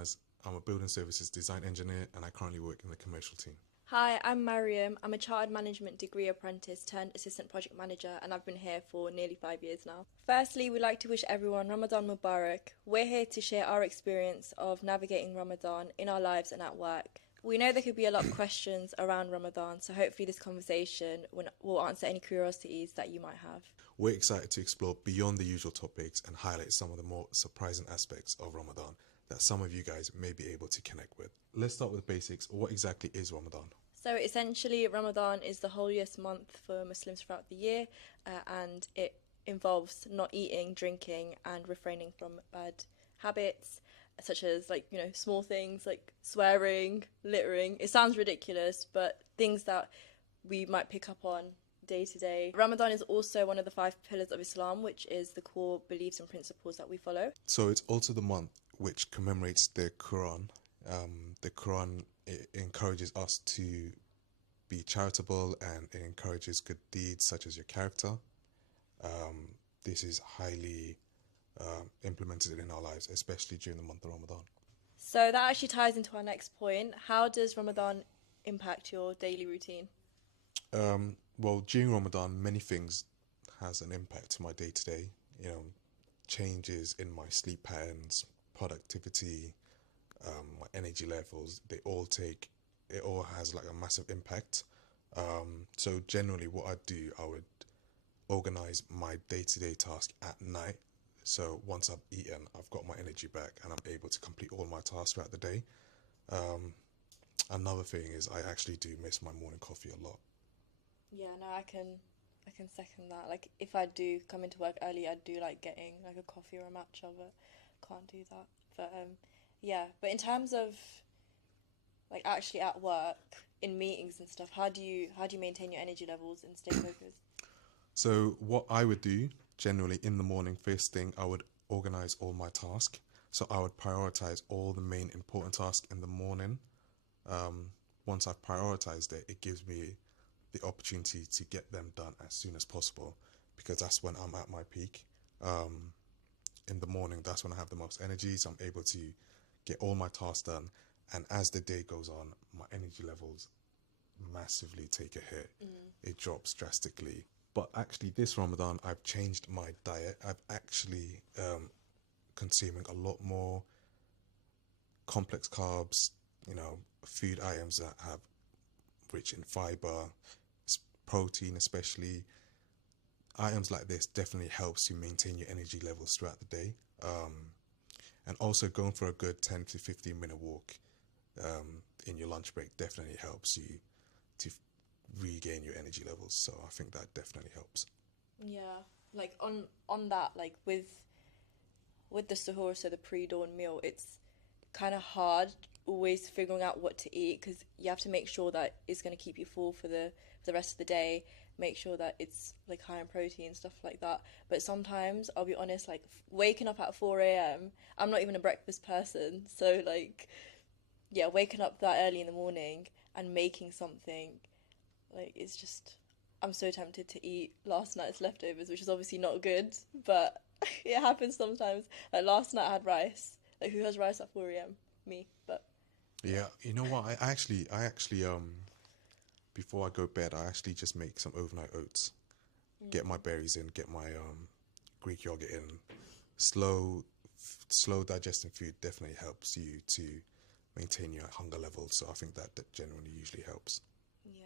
Minhaz. I'm a building services design engineer and I currently work in the commercial team. Hi, I'm Mariam. I'm a chartered management degree apprentice turned assistant project manager, and I've been here for nearly 5 years now. Firstly, we'd like to wish everyone Ramadan Mubarak. We're here to share our experience of navigating Ramadan in our lives and at work. We know there could be a lot of questions around Ramadan, so hopefully this conversation will answer any curiosities that you might have. We're excited to explore beyond the usual topics and highlight some of the more surprising aspects of Ramadan that some of you guys may be able to connect with. Let's start with basics. What exactly is Ramadan? So essentially, Ramadan is the holiest month for Muslims throughout the year, and it involves not eating, drinking, and refraining from bad habits, such as small things like swearing, littering. It sounds ridiculous, but things that we might pick up on day to day. Ramadan is also one of the 5 pillars of Islam, which is the core beliefs and principles that we follow. So it's also the month which commemorates the Quran. The Quran encourages us to be charitable and it encourages good deeds such as your character. This is highly implemented in our lives, especially during the month of Ramadan. So that actually ties into our next point. How does Ramadan impact your daily routine? Well, during Ramadan, many things has an impact to my day to day. Changes in my sleep patterns, productivity, my energy levels. It all has like a massive impact. So generally, what I would organize my day-to-day task at night. So once I've eaten, I've got my energy back and I'm able to complete all my tasks throughout the day. Another thing is I actually do miss my morning coffee a lot. Yeah, no, I can second that. Like if I do come into work early, I do like getting like a coffee or a matcha, but can't do that. But yeah. But in terms of like actually at work, in meetings and stuff, how do you maintain your energy levels and stay focused? So what I would do generally in the morning, first thing, I would organize all my tasks. So I would prioritize all the main important tasks in the morning. Once I've prioritized it, it gives me the opportunity to get them done as soon as possible because that's when I'm at my peak. In the morning, that's when I have the most energy, so I'm able to get all my tasks done. And as the day goes on, my energy levels massively take a hit. It drops drastically. But actually, this Ramadan, I've changed my diet. I've actually consuming a lot more complex carbs, food items that have rich in fiber, protein especially. Items like this definitely helps you maintain your energy levels throughout the day. And also going for a good 10 to 15-minute walk in your lunch break definitely helps you to regain your energy levels. So I think that definitely helps. Yeah, like on that, like with the suhoor, so the pre-dawn meal, it's kind of hard always figuring out what to eat because you have to make sure that it's going to keep you full for the rest of the day. Make sure that it's like high in protein, stuff like that. But sometimes I'll be honest, like waking up at 4 a.m. I'm not even a breakfast person, so like yeah, waking up that early in the morning and making something, like it's just I'm so tempted to eat last night's leftovers, which is obviously not good, but it happens sometimes. Like last night I had rice. Like who has rice at 4 a.m.? Me, but Yeah, you know what? I actually before I go to bed, I actually just make some overnight oats. Get my berries in, get my Greek yogurt in. Slow digesting food definitely helps you to maintain your hunger levels. So I think that generally usually helps. yeah.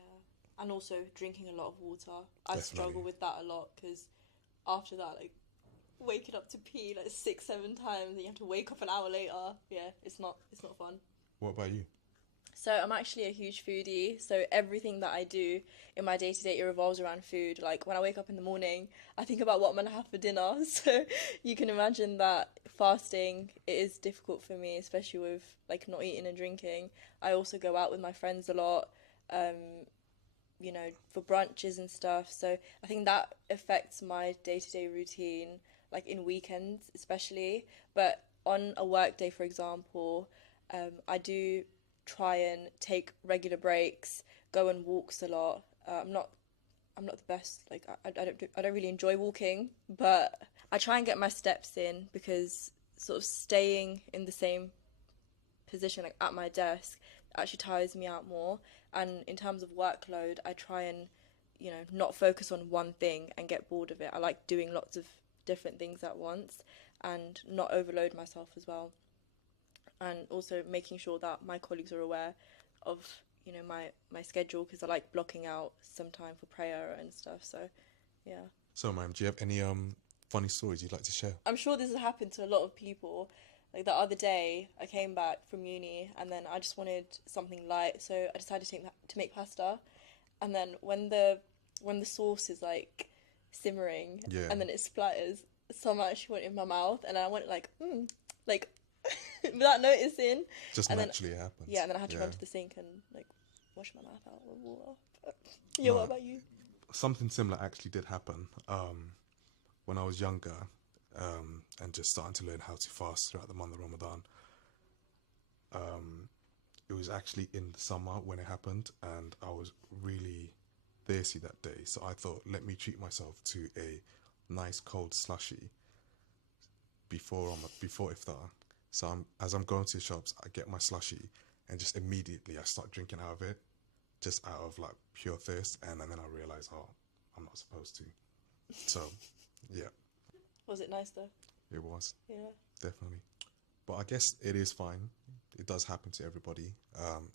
And also drinking a lot of water. I Definitely. struggle with that a lot because after that, like waking up to pee like 6, 7 times, and you have to wake up an hour later. Yeah, it's not fun. What about you? So I'm actually a huge foodie. So everything that I do in my day to day, it revolves around food. Like when I wake up in the morning, I think about what I'm gonna have for dinner. So you can imagine that fasting it is difficult for me, especially with like not eating and drinking. I also go out with my friends a lot, for brunches and stuff. So I think that affects my day to day routine, like in weekends especially. But on a work day, for example, I do try and take regular breaks, go on walks a lot. I'm not the best. Like I don't really enjoy walking, but I try and get my steps in because sort of staying in the same position, like at my desk, actually tires me out more. And in terms of workload, I try and, you know, not focus on one thing and get bored of it. I like doing lots of different things at once and not overload myself as well. And also making sure that my colleagues are aware of, you know, my schedule, because I like blocking out some time for prayer and stuff. So yeah. So, ma'am, do you have any funny stories you'd like to share? I'm sure this has happened to a lot of people. Like the other day, I came back from uni and then I just wanted something light, so I decided to make pasta. And then when the sauce is like simmering Yeah, and then it splatters, some actually went in my mouth, and I went like, like without noticing. just And then naturally it happens. yeah, and then I had to Yeah. run to the sink and like wash my mouth out with water. Yeah, No, what about you? something similar actually did happen. When I was younger, and just starting to learn how to fast throughout the month of Ramadan. It was actually in the summer when it happened, and I was really thirsty that day. So I thought, let me treat myself to a nice cold slushy before iftar. So as I'm going to the shops, I get my slushy, and just immediately I start drinking out of it, just out of like pure thirst, and then I realize, oh, I'm not supposed to. So, yeah, Was it nice though? it was Yeah. definitely. But I guess it is fine. It does happen to everybody.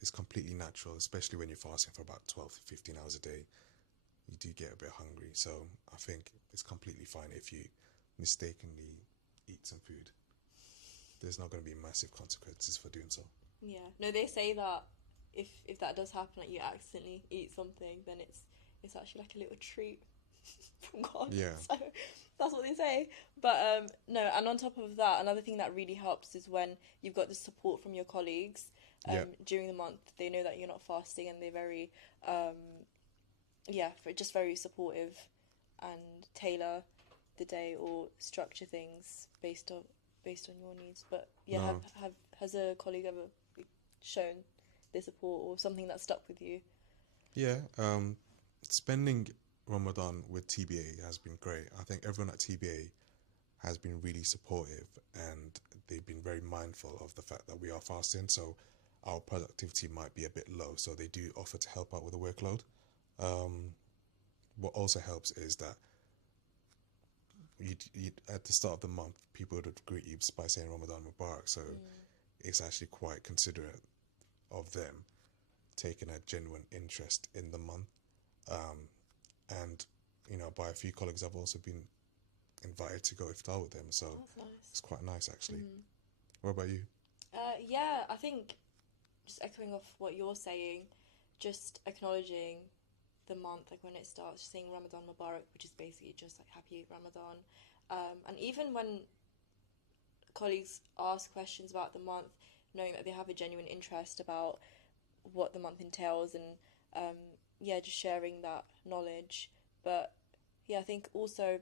It's completely natural, especially when you're fasting for about 12 to 15 hours a day. You do get a bit hungry. So I think it's completely fine if you mistakenly eat some food. There's not going to be massive consequences for doing so. Yeah. No, they say that if that does happen, like you accidentally eat something, then it's actually like a little treat from God. Yeah. So that's what they say. But no, and on top of that, another thing that really helps is when you've got the support from your colleagues Yeah. during the month. They know that you're not fasting, and they're very just very supportive and tailor the day or structure things based on your needs. But yeah, No. has a colleague ever shown their support or something that stuck with you? Yeah. Spending Ramadan with TBA has been great. I think everyone at TBA has been really supportive, and they've been very mindful of the fact that we are fasting. So our productivity might be a bit low. So they do offer to help out with the workload. What also helps is that you at the start of the month, people would greet you by saying Ramadan Mubarak. So it's actually quite considerate of them taking a genuine interest in the month. And, you know, by a few colleagues, I've also been invited to go iftar with them. So That's nice. it's quite nice, actually. What about you? Yeah, I think just echoing off what you're saying, just acknowledging the month, like when it starts, saying Ramadan Mubarak, which is basically just like Happy Ramadan. And even when colleagues ask questions about the month, knowing that they have a genuine interest about what the month entails, and just sharing that knowledge. But yeah, I think also,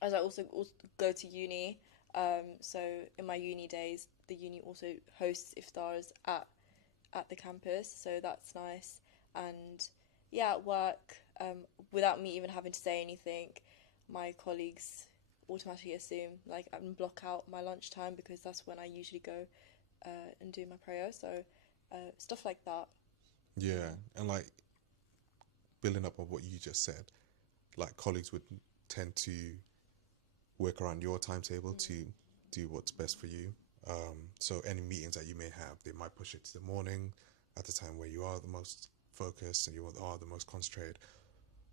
as I also go to uni, so in my uni days, the uni also hosts iftars at the campus, so that's nice. And yeah, at work, without me even having to say anything, my colleagues automatically assume like I can block out my lunchtime because that's when I usually go and do my prayer. So stuff like that. Yeah. And like building up on what you just said, like colleagues would tend to work around your timetable to do what's best for you. So any meetings that you may have, they might push it to the morning at the time where you are the most focused and you are the most concentrated.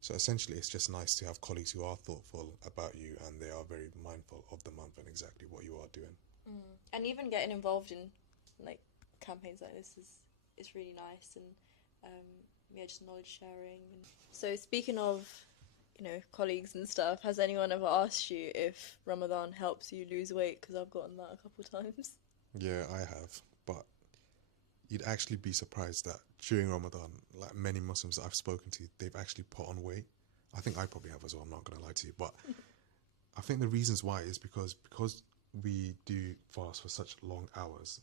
So essentially, it's just nice to have colleagues who are thoughtful about you and they are very mindful of the month and exactly what you are doing. And even getting involved in like campaigns like this is really nice, and just knowledge sharing. So speaking of, you know, colleagues and stuff, has anyone ever asked you if Ramadan helps you lose weight? Because I've gotten that a couple times. Yeah, I have, but you'd actually be surprised that during Ramadan, like many Muslims that I've spoken to, they've actually put on weight. I think I probably have as well, I'm not going to lie to you, but I think the reasons why is because we do fast for such long hours.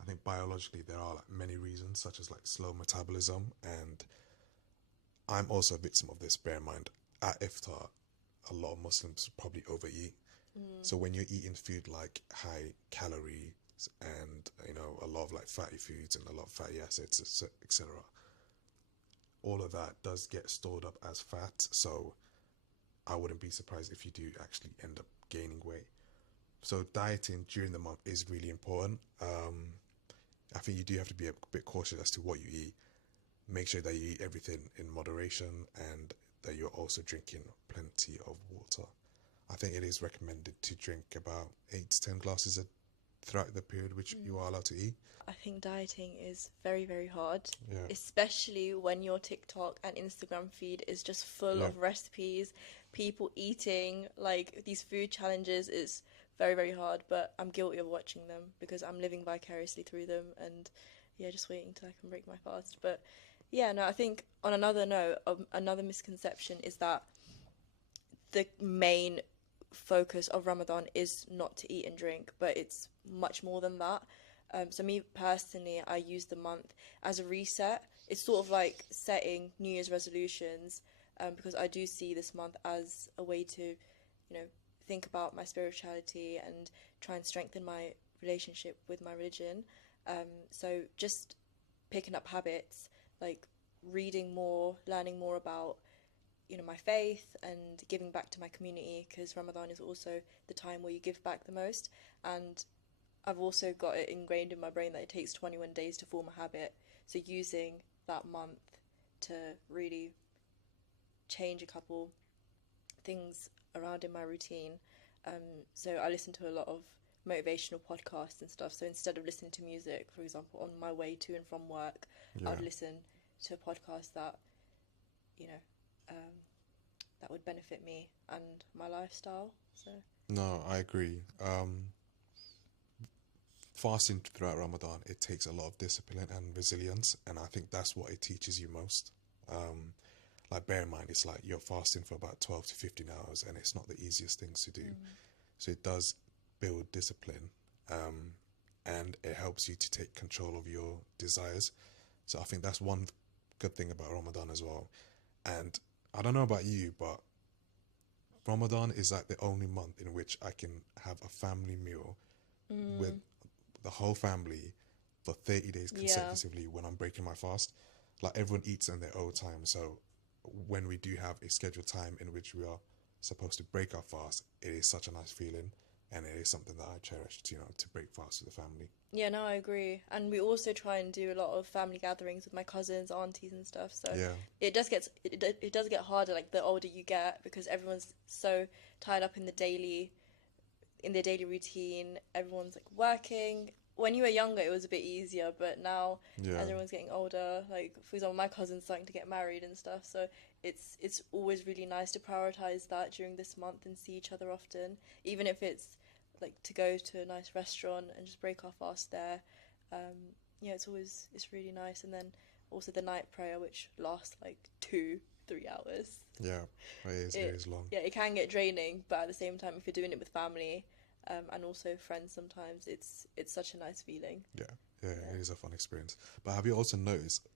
I think biologically there are like many reasons, such as like slow metabolism, and I'm also a victim of this. Bear in mind, at iftar, a lot of Muslims probably overeat. So when you're eating food like high calorie, and a lot of like fatty foods and a lot of fatty acids, etc. All of that does get stored up as fat, so I wouldn't be surprised if you do actually end up gaining weight. So dieting during the month is really important. I think you do have to be a bit cautious as to what you eat. Make sure that you eat everything in moderation and that you're also drinking plenty of water. I think it is recommended to drink about 8 to 10 glasses throughout the period which you are allowed to eat. I think dieting is very, very hard, Yeah. especially when your TikTok and Instagram feed is just full of recipes, people eating, like these food challenges is very, very hard, but I'm guilty of watching them because I'm living vicariously through them and yeah, just waiting till I can break my fast. But yeah, no, I think on another note, another misconception is that the main focus of Ramadan is not to eat and drink, but it's much more than that. So me personally, I use the month as a reset. It's sort of like setting New Year's resolutions, because I do see this month as a way to, think about my spirituality and try and strengthen my relationship with my religion. So just picking up habits like reading more, learning more about my faith and giving back to my community, because Ramadan is also the time where you give back the most. And I've also got it ingrained in my brain that it takes 21 days to form a habit. So using that month to really change a couple things around in my routine. So I listen to a lot of motivational podcasts and stuff. So instead of listening to music, for example, on my way to and from work, I'd listen to a podcast that, that would benefit me and my lifestyle. So No, I agree. Fasting throughout Ramadan, it takes a lot of discipline and resilience, and I think that's what it teaches you most. Like, bear in mind, it's like you're fasting for about 12 to 15 hours, and it's not the easiest things to do. So it does build discipline, and it helps you to take control of your desires. So I think that's one good thing about Ramadan as well. And I don't know about you, but Ramadan is like the only month in which I can have a family meal with the whole family for 30 days consecutively when I'm breaking my fast. Like, everyone eats in their own time. So when we do have a scheduled time in which we are supposed to break our fast, it is such a nice feeling. And it is something that I cherish, to break fast with the family. yeah, no, I agree. And we also try and do a lot of family gatherings with my cousins, aunties, and stuff. So it does get harder like the older you get, because everyone's so tied up in their daily routine. Everyone's like working. When you were younger, it was a bit easier, but now as everyone's getting older, like for example, my cousin's starting to get married and stuff. So it's always really nice to prioritize that during this month and see each other often, even if it's like to go to a nice restaurant and just break our fast there. It's really nice. And then also the night prayer, which lasts like 2-3 hours. Yeah, it is long. Yeah, it can get draining, but at the same time, if you're doing it with family, and also friends, sometimes it's such a nice feeling. Yeah, it is a fun experience. But have you also noticed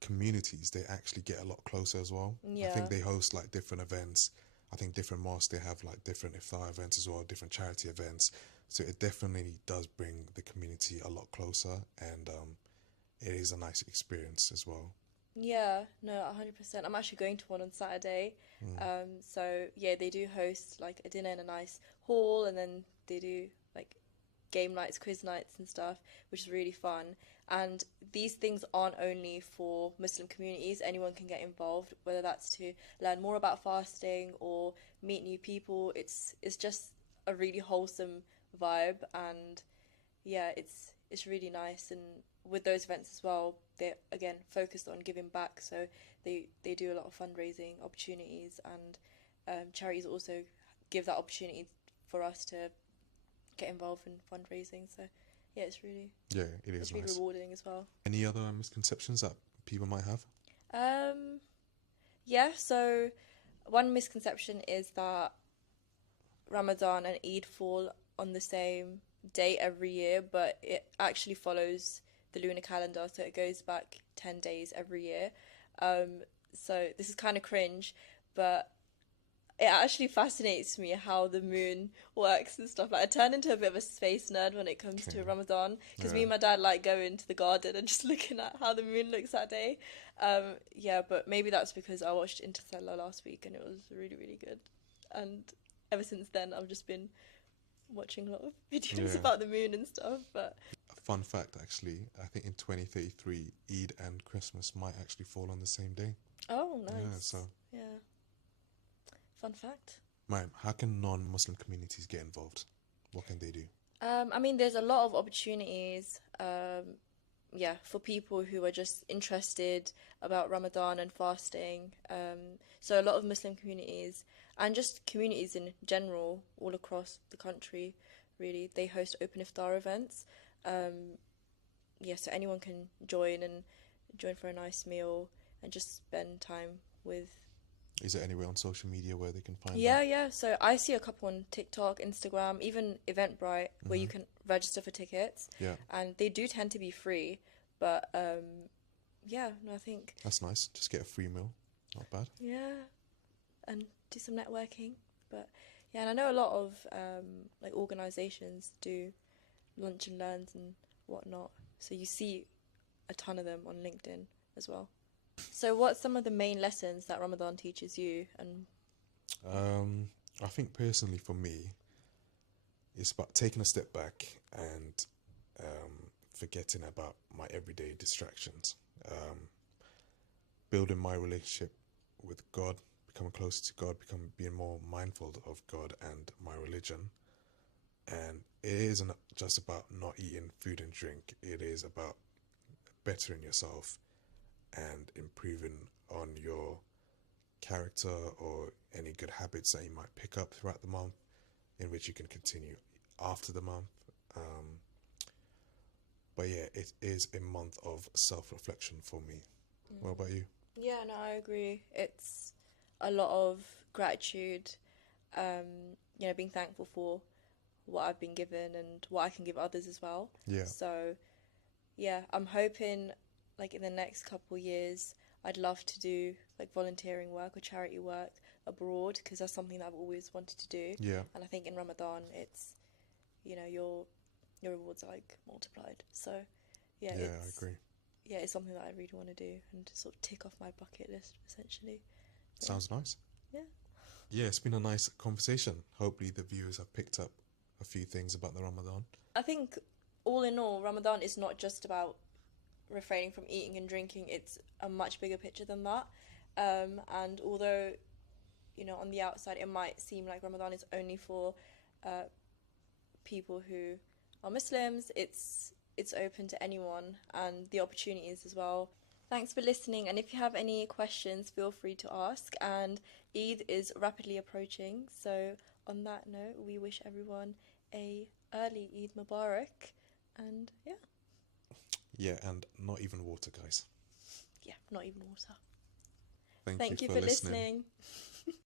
communities, they actually get a lot closer as well? I think they host like different events. I think different mosques, they have like different iftar events as well, different charity events. So it definitely does bring the community a lot closer, and it is a nice experience as well. Yeah, no, 100%. I'm actually going to one on Saturday. So yeah, they do host like a dinner in a nice hall, and then they do like game nights, quiz nights and stuff, which is really fun. And these things aren't only for Muslim communities. Anyone can get involved, whether that's to learn more about fasting or meet new people. It's just a really wholesome vibe, and yeah, it's really nice. And with those events as well, they're again focused on giving back, so they do a lot of fundraising opportunities, and charities also give that opportunity for us to get involved in fundraising. So yeah, it's really really nice. rewarding as well. Any other misconceptions that people might have? Yeah, so one misconception is that Ramadan and Eid fall on the same day every year, but it actually follows the lunar calendar, so it goes back 10 days every year. So this is kind of cringe, but it actually fascinates me how the moon works and stuff. Like I turn into a bit of a space nerd when it comes to Okay. Ramadan because me Right. and my dad like going to the garden and just looking at how the moon looks that day. Yeah, but maybe that's because I watched Interstellar last week and it was really, really good. And ever since then, I've just been watching a lot of videos Yeah. about the moon and stuff. But A fun fact, actually, I think in 2033, Eid and Christmas might actually fall on the same day. oh, Yeah, nice. so, Yeah, fun fact. Mariam, how can non-Muslim communities get involved? What can they do? I mean, there's a lot of opportunities. Yeah, for people who are just interested about Ramadan and fasting. So a lot of Muslim communities and just communities in general, all across the country, really, they host open iftar events. Yeah, so anyone can join for a nice meal and just spend time with. Is there anywhere on social media where they can find Yeah, that? yeah. So I see a couple on TikTok, Instagram, even Eventbrite, where you can register for tickets, Yeah, and they do tend to be free. But yeah, no, I think that's nice. Just get a free meal. Not bad. yeah, and do some networking. But yeah, and I know a lot of like organizations do lunch and learns and whatnot. So you see a ton of them on LinkedIn as well. So what's some of the main lessons that Ramadan teaches you? And Um, I think personally for me, it's about taking a step back and forgetting about my everyday distractions. Building my relationship with God, becoming closer to God, being more mindful of God and my religion. And it isn't just about not eating food and drink. It is about bettering yourself and improving on your character or any good habits that you might pick up throughout the month, in which you can continue after the month. But yeah, it is a month of self-reflection for me. What about you? yeah, no, I agree. It's a lot of gratitude, being thankful for what I've been given and what I can give others as well. Yeah, So, yeah, I'm hoping like in the next couple years, I'd love to do like volunteering work or charity work abroad because that's something that I've always wanted to do. yeah, And I think in Ramadan, it's, your rewards are like multiplied. So, yeah, yeah, I agree. it's something that I really want to do and sort of tick off my bucket list essentially. So, Sounds nice. yeah. Yeah, it's been a nice conversation. Hopefully the viewers have picked up a few things about the Ramadan. I think all in all, Ramadan is not just about refraining from eating and drinking, it's a much bigger picture than that. And although, on the outside it might seem like Ramadan is only for people who are Muslims, it's open to anyone and the opportunities as well. Thanks for listening, and if you have any questions, feel free to ask. And Eid is rapidly approaching, so on that note, we wish everyone a early Eid Mubarak, and yeah, Yeah, and not even water, guys. not even water. Thank you Thank you for for listening. listening.